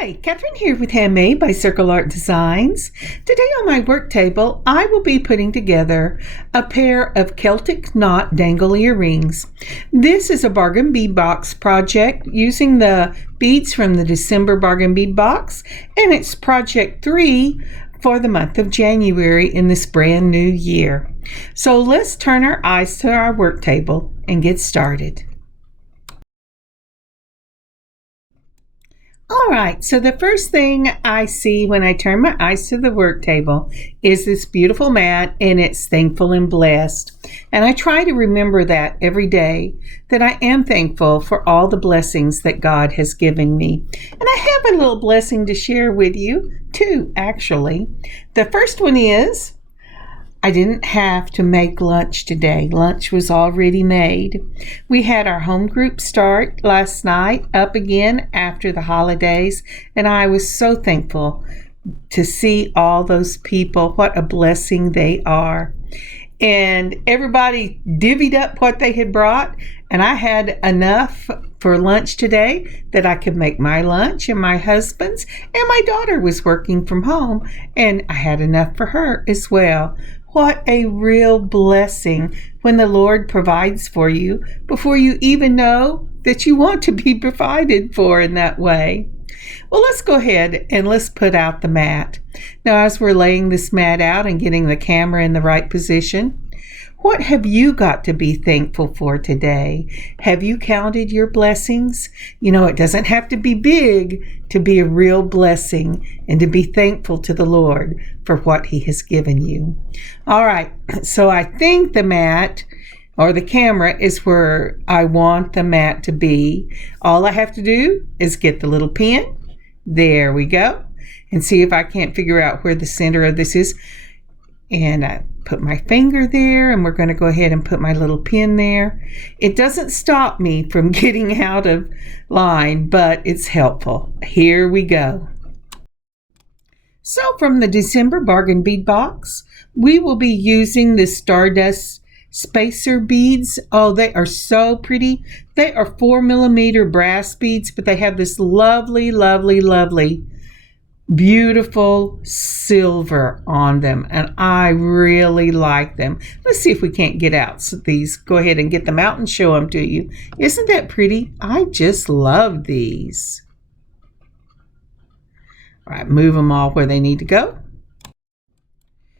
Hi, Kathryn here with Handmade by Circle Art Designs. Today on my work table, I will be putting together a pair of Celtic Knot Dangle Earrings. This is a bargain bead box project using the beads from the December Bargain Bead Box, and it's project 3 for the month of January in this brand new year. So let's turn our eyes to our work table and get started. All right, so the first thing I see when I turn my eyes to the work table is this beautiful mat, and it's thankful and blessed. And I try to remember that every day, that I am thankful for all the blessings that God has given me. And I have a little blessing to share with you, too, actually. The first one is, I didn't have to make lunch today. Lunch was already made. We had our home group start last night, up again after the holidays, and I was so thankful to see all those people. What a blessing they are. And everybody divvied up what they had brought, and I had enough for lunch today that I could make my lunch and my husband's, and my daughter was working from home, and I had enough for her as well. What a real blessing when the Lord provides for you before you even know that you want to be provided for in that way. Well, let's go ahead and let's put out the mat. Now, as we're laying this mat out and getting the camera in the right position, what have you got to be thankful for today? Have you counted your blessings? You know, it doesn't have to be big to be a real blessing and to be thankful to the Lord for what He has given you. All right, so I think the mat or the camera is where I want the mat to be. All I have to do is get the little pin. There we go. And see if I can't figure out where the center of this is. And I put my finger there, and we're going to go ahead and put my little pin there. It doesn't stop me from getting out of line, but it's helpful. Here we go. So from the December Bargain Bead Box, we will be using the Stardust spacer beads. Oh, they are so pretty. They are 4mm brass beads, but they have this lovely, lovely, lovely beautiful silver on them, and I really like them. Let's see if we can't get out these. Go ahead and get them out and show them to you. Isn't that pretty? I just love these. All right, move them all where they need to go.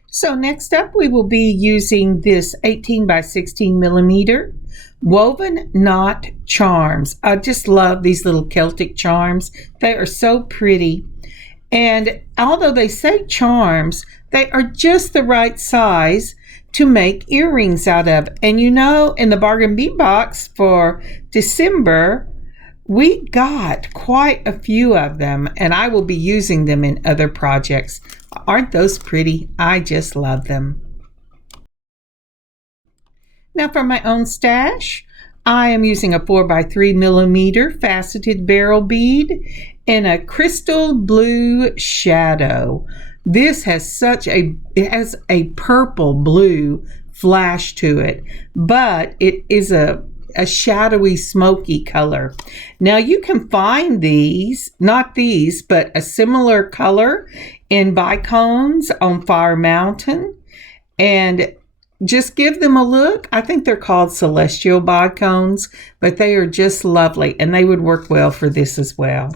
So next up, we will be using this 18 by 16 millimeter woven knot charms. I just love these little Celtic charms. They are so pretty. And although they say charms, they are just the right size to make earrings out of. And you know, in the Bargain Bead Box for December, we got quite a few of them, and I will be using them in other projects. Aren't those pretty? I just love them. Now for my own stash, I am using a 4x3mm faceted barrel bead in a crystal blue shadow. This has it has a purple blue flash to it, but it is a shadowy smoky color. Now you can find these, not these, but a similar color in bicones on Fire Mountain, and just give them a look. I think they're called celestial bicones, but they are just lovely, and they would work well for this as well.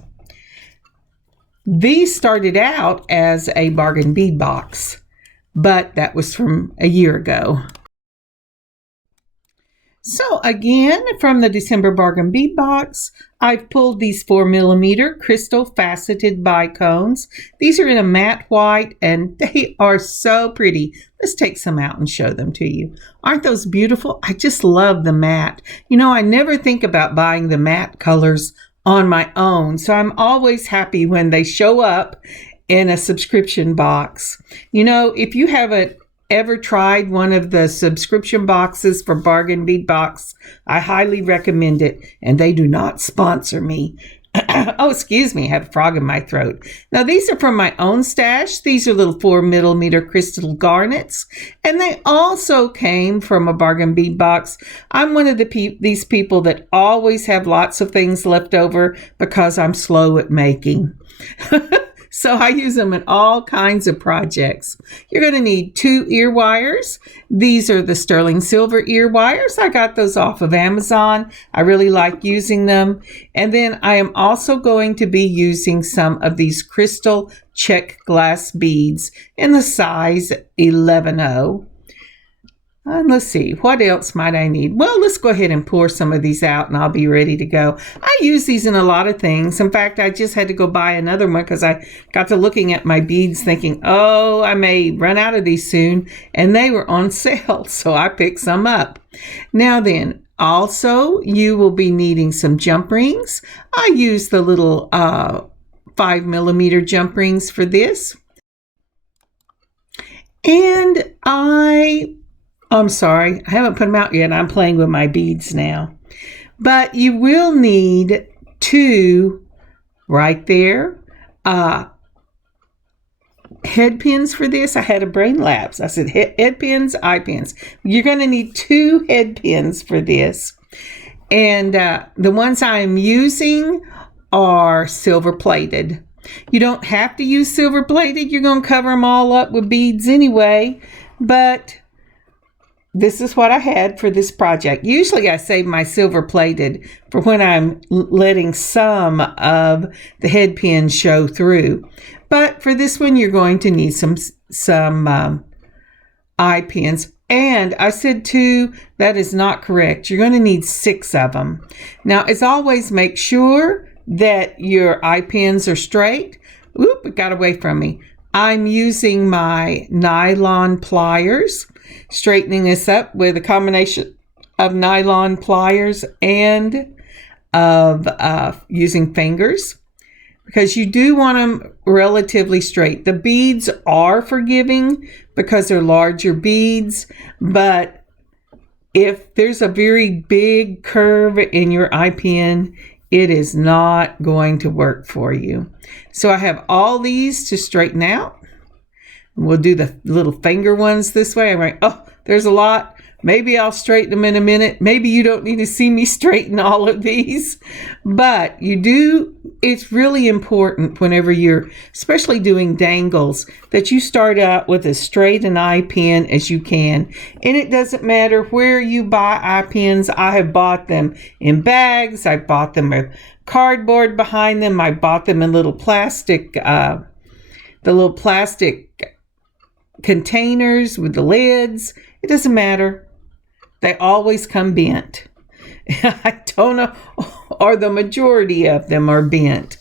These started out as a bargain bead box, but that was from a year ago. So again, from the December Bargain Bead Box, I've pulled these 4mm crystal faceted bicones. These are in a matte white, and they are so pretty. Let's take some out and show them to you. Aren't those beautiful? I just love the matte. You know, I never think about buying the matte colors on my own, so I'm always happy when they show up in a subscription box. You know, if you haven't ever tried one of the subscription boxes for Bargain Bead Box, I highly recommend it, and they do not sponsor me. Oh, excuse me, I have a frog in my throat. Now, these are from my own stash. These are little 4mm crystal garnets, and they also came from a bargain bead box. I'm one of these people that always have lots of things left over because I'm slow at making. So I use them in all kinds of projects. You're going to need 2 ear wires. These are the sterling silver ear wires. I got those off of Amazon. I really like using them. And then I am also going to be using some of these crystal check glass beads in the size 11-0. And let's see, what else might I need? Well, let's go ahead and pour some of these out and I'll be ready to go. I use these in a lot of things. In fact, I just had to go buy another one because I got to looking at my beads thinking, oh, I may run out of these soon. And they were on sale, so I picked some up. Now then, also, you will be needing some jump rings. I use the little 5mm jump rings for this. And I'm sorry, I haven't put them out yet. I'm playing with my beads now. But you will need 2 right there head pins for this. I had a brain lapse. I said head pins, eye pins. You're going to need 2 head pins for this. And the ones I'm using are silver plated. You don't have to use silver plated. You're going to cover them all up with beads anyway. But this is what I had for this project. Usually I save my silver plated for when I'm letting some of the head pins show through. But for this one, you're going to need some eye pins. And I said 2, that is not correct. You're going to need 6 of them. Now, as always, make sure that your eye pins are straight. Oop, it got away from me. I'm using my nylon pliers, straightening this up with a combination of nylon pliers and of using fingers, because you do want them relatively straight. The beads are forgiving because they're larger beads, but if there's a very big curve in your eye pin, it is not going to work for you. So I have all these to straighten out. We'll do the little finger ones this way. I'm like, oh, there's a lot. Maybe I'll straighten them in a minute. Maybe you don't need to see me straighten all of these. But you do, it's really important whenever you're, especially doing dangles, that you start out with as straight an eye pin as you can. And it doesn't matter where you buy eye pins. I have bought them in bags. I bought them with cardboard behind them. I bought them in little plastic, the little plastic containers with the lids. It doesn't matter. They always come bent. I don't know, or the majority of them are bent.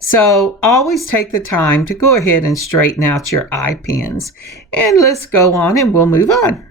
So always take the time to go ahead and straighten out your eye pins. And let's go on and we'll move on.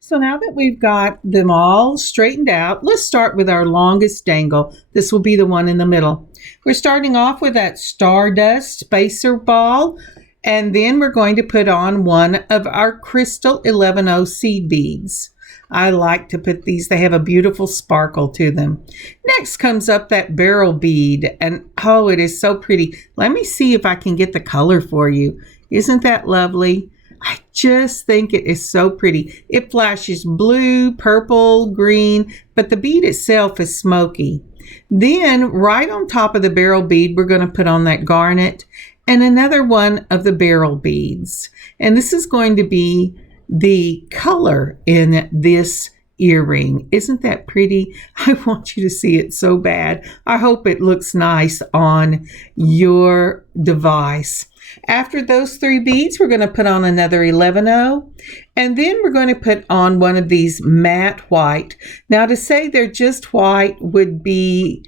So now that we've got them all straightened out, let's start with our longest dangle. This will be the one in the middle. We're starting off with that Stardust spacer ball. And then we're going to put on one of our crystal 11-0 seed beads. I like to put these, they have a beautiful sparkle to them. Next comes up that beryl bead, and oh, it is so pretty. Let me see if I can get the color for you. Isn't that lovely? I just think it is so pretty. It flashes blue, purple, green, but the bead itself is smoky. Then right on top of the beryl bead, we're going to put on that garnet and another one of the beryl beads. And this is going to be the color in this earring. Isn't that pretty? I want you to see it so bad. I hope it looks nice on your device. After those 3 beads, we're going to put on another 11-0. And then we're going to put on one of these matte white. Now, to say they're just white would be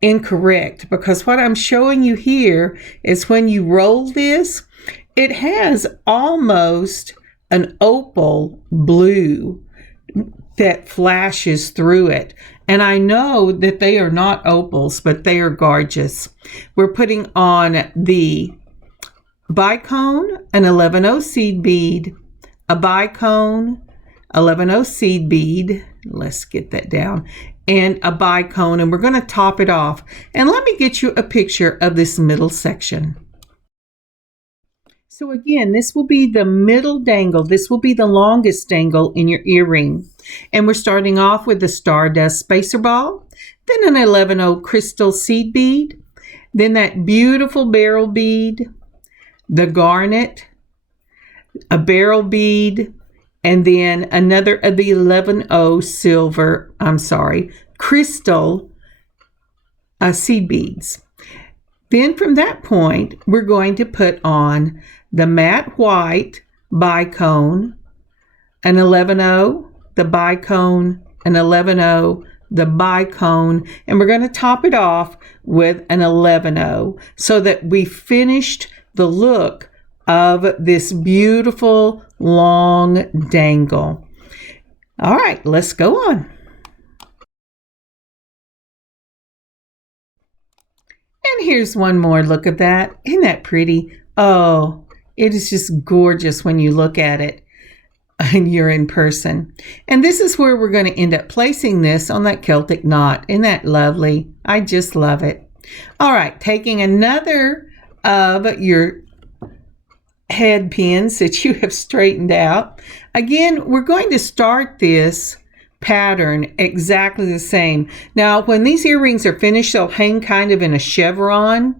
incorrect, because what I'm showing you here is when you roll this, it has almost an opal blue that flashes through it. And I know that they are not opals, but they are gorgeous. We're putting on the bicone, an 11-0 seed bead, a bicone, 11-0 seed bead. Let's get that down. and a bicone, and we're going to top it off. And let me get you a picture of this middle section. So again, this will be the middle dangle. This will be the longest dangle in your earring. And we're starting off with the Stardust spacer ball, then an 11/0 crystal seed bead, then that beautiful beryl bead, the garnet, a beryl bead, and then another of the 11/0 crystal seed beads. Then from that point, we're going to put on the matte white bicone, an 11/0, the bicone, an 11/0, the bicone, and we're going to top it off with an 11/0 so that we finished the look of this beautiful long dangle. All right, let's go on. And here's one more look of that. Isn't that pretty? Oh, it is just gorgeous when you look at it and you're in person. And this is where we're going to end up placing this on that Celtic knot. Isn't that lovely? I just love it. All right, taking another of your head pins that you have straightened out. Again, we're going to start this pattern exactly the same. Now, when these earrings are finished, they'll hang kind of in a chevron.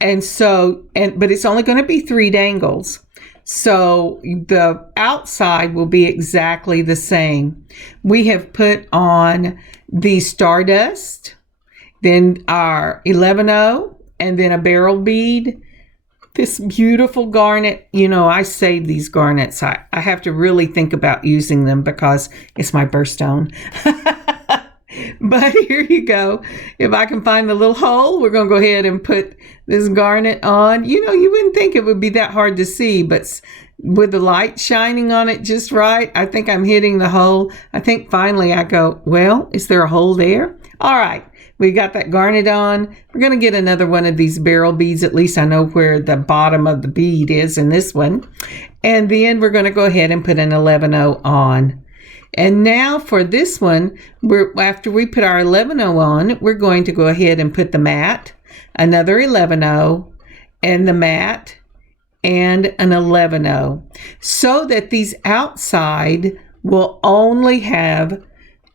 But it's only going to be 3 dangles. So the outside will be exactly the same. We have put on the Stardust, then our 11/0, and then a beryl bead. This beautiful garnet, you know, I save these garnets. I have to really think about using them because it's my birthstone. But here you go. If I can find the little hole, we're going to go ahead and put this garnet on. You know, you wouldn't think it would be that hard to see, but with the light shining on it just right, I think I'm hitting the hole. I think finally I go, well, is there a hole there? All right. We got that garnet on. We're going to get another one of these beryl beads. At least I know where the bottom of the bead is in this one. And then we're going to go ahead and put an 11/0 on. And now for this one, after we put our 11/0 on, we're going to go ahead and put the matte, another 11/0, and the matte, and an 11/0, so that these outside will only have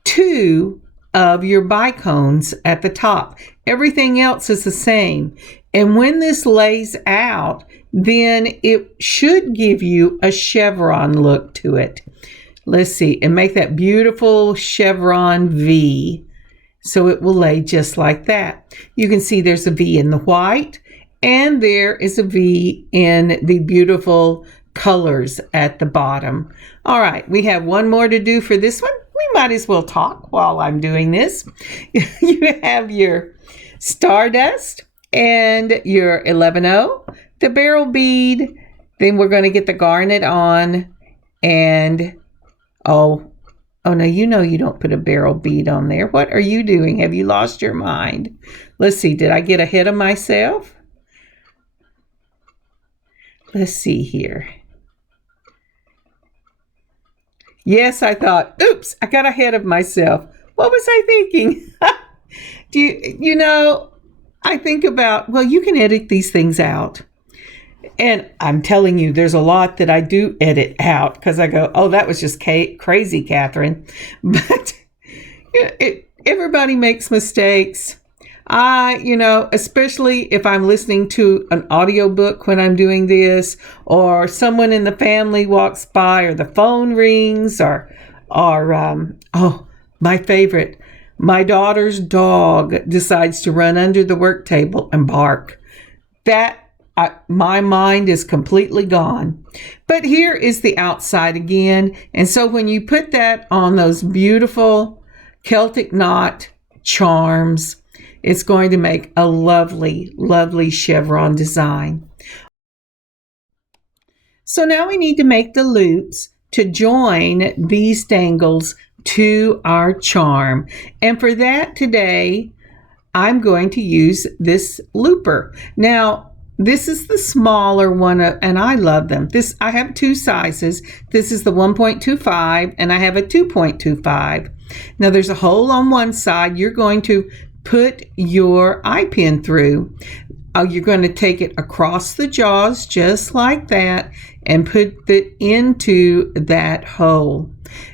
2 of your bicones at the top. Everything else is the same. And when this lays out, then it should give you a chevron look to it. Let's see, and make that beautiful chevron V. So it will lay just like that. You can see there's a V in the white, and there is a V in the beautiful colors at the bottom. All right, we have one more to do for this one. We might as well talk while I'm doing this. You have your Stardust and your 11/0, the beryl bead. Then we're going to get the garnet on, and oh no, you know you don't put a beryl bead on there. What are you doing? Have you lost your mind? Let's see, did I get ahead of myself? Let's see here. Yes, I thought, oops, I got ahead of myself. What was I thinking? You know, I think about, well, you can edit these things out. And I'm telling you, there's a lot that I do edit out because I go, oh, that was just crazy, Kathryn. But everybody makes mistakes. Especially if I'm listening to an audiobook when I'm doing this, or someone in the family walks by, or the phone rings, or my favorite, my daughter's dog decides to run under the work table and bark. My mind is completely gone. But here is the outside again. And so when you put that on those beautiful Celtic knot charms, it's going to make a lovely, lovely chevron design. So now we need to make the loops to join these dangles to our charm. And for that today, I'm going to use this looper. Now, This is the smaller one, and I love them. I have two sizes. This is the 1.25, and I have a 2.25. Now there's a hole on one side. You're going to put your eye pin through. You're going to take it across the jaws just like that and put it into that hole.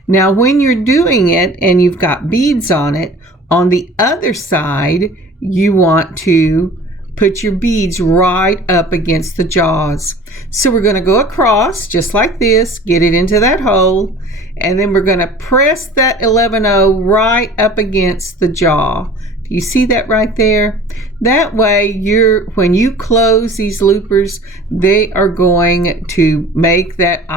Now when you're doing it and you've got beads on it, on the other side you want to put your beads right up against the jaws. So we're going to go across just like this, get it into that hole, and then we're going to press that 11-0 right up against the jaw. Do you see that right there? That way when you close these loopers, they are going to make that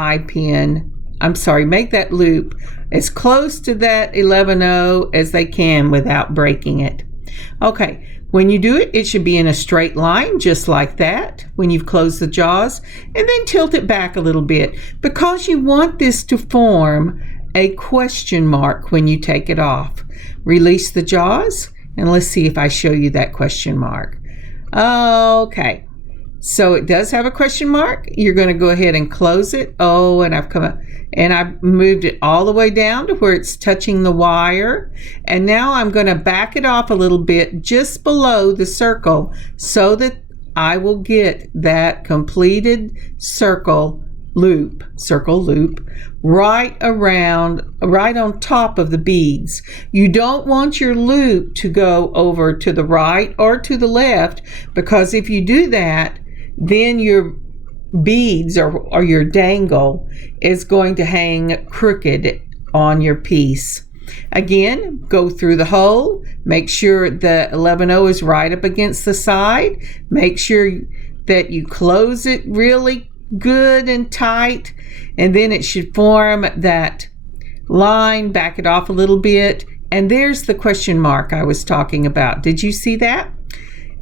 make that loop as close to that 11-0 as they can without breaking it. Okay. When you do it, it should be in a straight line, just like that, when you've closed the jaws, and then tilt it back a little bit, because you want this to form a question mark when you take it off. Release the jaws, and let's see if I show you that question mark. Okay, so it does have a question mark. You're going to go ahead and close it. Oh, and I've moved it all the way down to where it's touching the wire. And now I'm going to back it off a little bit just below the circle so that I will get that completed circle loop right on top of the beads. You don't want your loop to go over to the right or to the left, because if you do that, then your beads or your dangle is going to hang crooked on your piece. Again, go through the hole, make sure the 11-0 is right up against the side, make sure that you close it really good and tight, and then it should form that line. Back it off a little bit, and there's the question mark I was talking about. Did you see that?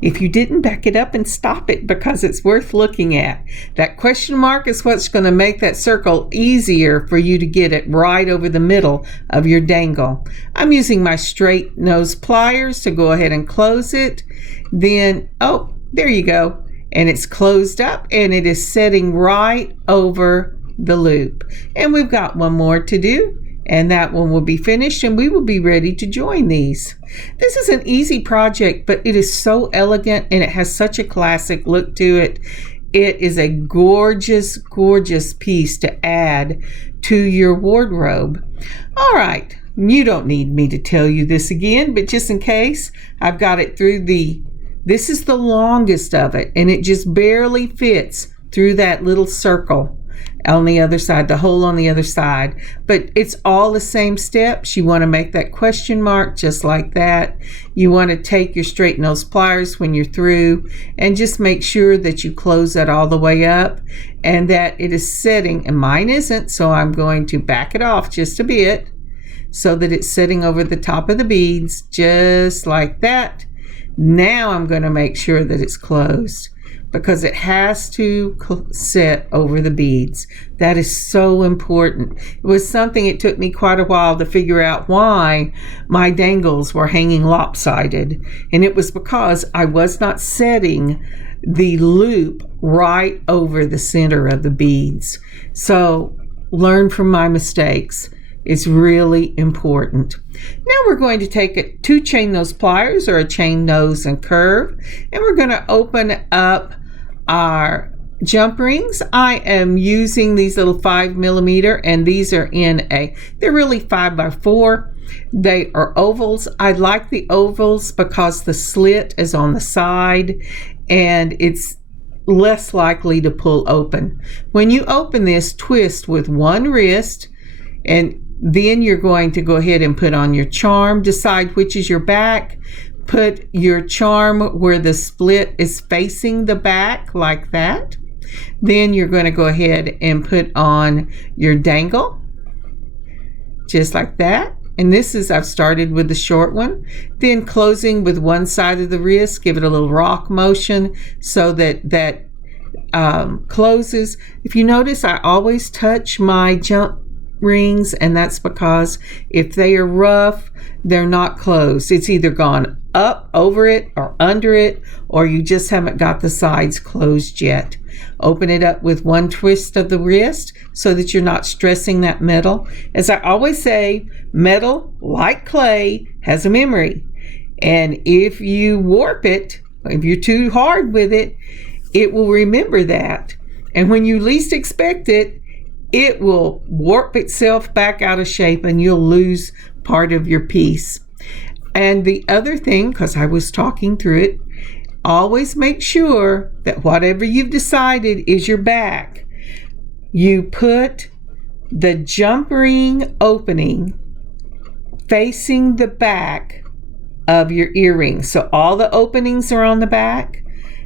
If you didn't, back it up and stop it, because it's worth looking at. That question mark is what's going to make that circle easier for you to get it right over the middle of your dangle. I'm using my straight nose pliers to go ahead and close it. Then, oh, there you go. And it's closed up, and it is setting right over the loop. And we've got one more to do, and that one will be finished, and we will be ready to join these. This is an easy project, but it is so elegant, and it has such a classic look to it. It is a gorgeous, gorgeous piece to add to your wardrobe. All right, you don't need me to tell you this again, but just in case, I've got it through this is the longest of it, and it just barely fits through that little circle on the other side, the hole on the other side. But it's all the same steps. You want to make that question mark just like that. You want to take your straight nose pliers when you're through and just make sure that you close that all the way up and that it is setting, and mine isn't, so I'm going to back it off just a bit so that it's sitting over the top of the beads just like that. Now I'm going to make sure that it's closed, because it has to sit over the beads. That is so important. It was something it took me quite a while to figure out why my dangles were hanging lopsided. And it was because I was not setting the loop right over the center of the beads. So learn from my mistakes. It's really important. Now we're going to take two chain nose pliers, or a chain nose and curve, and we're going to open up our jump rings. I am using these little 5mm, and these are they're really 5x4. They are ovals. I like the ovals because the slit is on the side and it's less likely to pull open. When you open this, twist with one wrist, and then you're going to go ahead and put on your charm. Decide which is your back. Put your charm where the split is facing the back, like that. Then you're going to go ahead and put on your dangle, just like that. And I've started with the short one. Then closing with one side of the wrist, give it a little rock motion so that closes. If you notice, I always touch my jump rings, and that's because if they are rough, they're not closed. It's either gone up over it or under it, or you just haven't got the sides closed yet. Open it up with one twist of the wrist so that you're not stressing that metal. As I always say, metal, like clay, has a memory. And if you warp it, if you're too hard with it, it will remember that. And when you least expect it, it will warp itself back out of shape and you'll lose part of your piece. And the other thing, because I was talking through it, always make sure that whatever you've decided is your back, you put the jump ring opening facing the back of your earring. So all the openings are on the back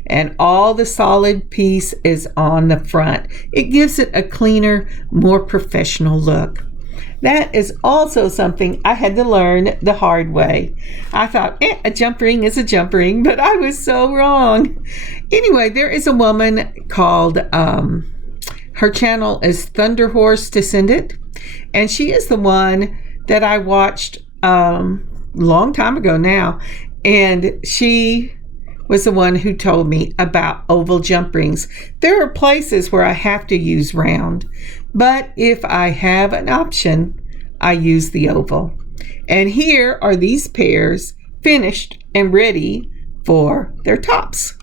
and all the solid piece is on the front. It gives it a cleaner, more professional look. That is also something I had to learn the hard way. I thought, a jump ring is a jump ring, but I was so wrong. Anyway, there is a woman called, her channel is Thunder Horse Descendant, and she is the one that I watched long time ago now, and she was the one who told me about oval jump rings. There are places where I have to use round, but if I have an option, I use the oval. And here are these pairs finished and ready for their tops.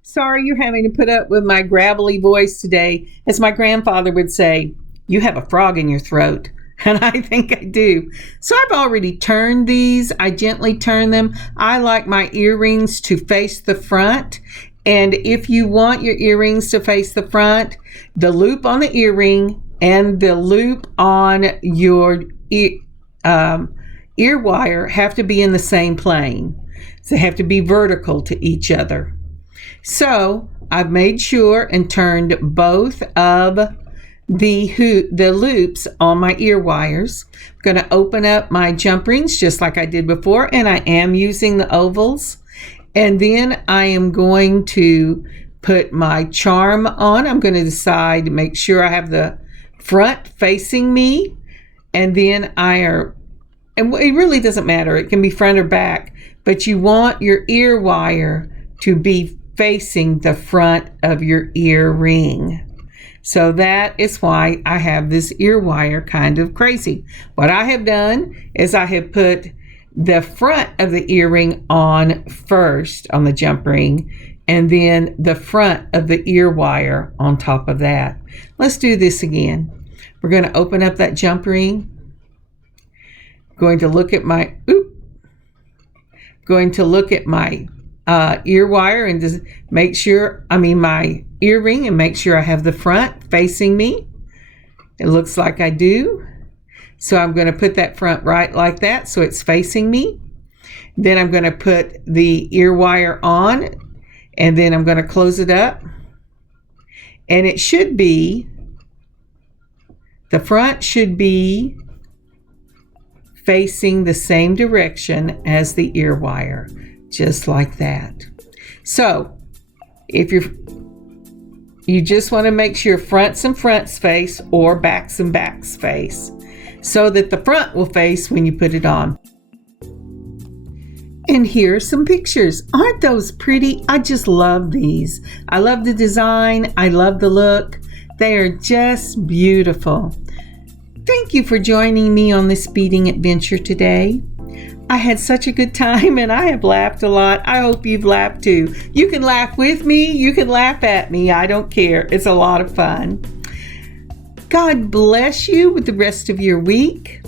Sorry you're having to put up with my gravelly voice today. As my grandfather would say, you have a frog in your throat. And I think I do. So I've already turned these. I gently turn them. I like my earrings to face the front. And if you want your earrings to face the front, the loop on the earring and the loop on your ear wire have to be in the same plane. So they have to be vertical to each other. So I've made sure and turned both of the loops on my ear wires. I'm going to open up my jump rings just like I did before, and I am using the ovals. And then I am going to put my charm on. I'm going to decide to make sure I have the front facing me, and then and it really doesn't matter. It can be front or back, but you want your ear wire to be facing the front of your ear ring. So that is why I have this ear wire kind of crazy. What I have done is I have put the front of the earring on first on the jump ring, and then the front of the ear wire on top of that. Let's do this again. We're going to open up that jump ring. Going to look at my ear wire and just make sure, my earring, and make sure I have the front facing me. It looks like I do. So I'm going to put that front right like that so it's facing me. Then I'm going to put the ear wire on, and then I'm going to close it up. And it should be, the front should be facing the same direction as the ear wire, just like that. So if you just want to make sure fronts and fronts face or backs and backs face, so that the front will face when you put it on. And here are some pictures. Aren't those pretty? I just love these. I love the design. I love the look. They are just beautiful. Thank you for joining me on this beading adventure today. I had such a good time and I have laughed a lot. I hope you've laughed too. You can laugh with me. You can laugh at me. I don't care. It's a lot of fun. God bless you with the rest of your week.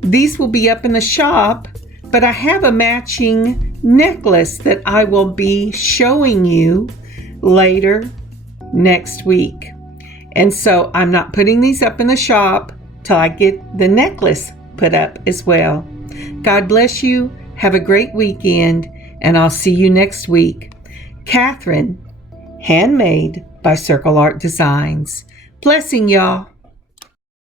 These will be up in the shop, but I have a matching necklace that I will be showing you later next week. And so I'm not putting these up in the shop till I get the necklace put up as well. God bless you. Have a great weekend, and I'll see you next week. Kathryn, handmade by Circle Art Designs. Blessing y'all.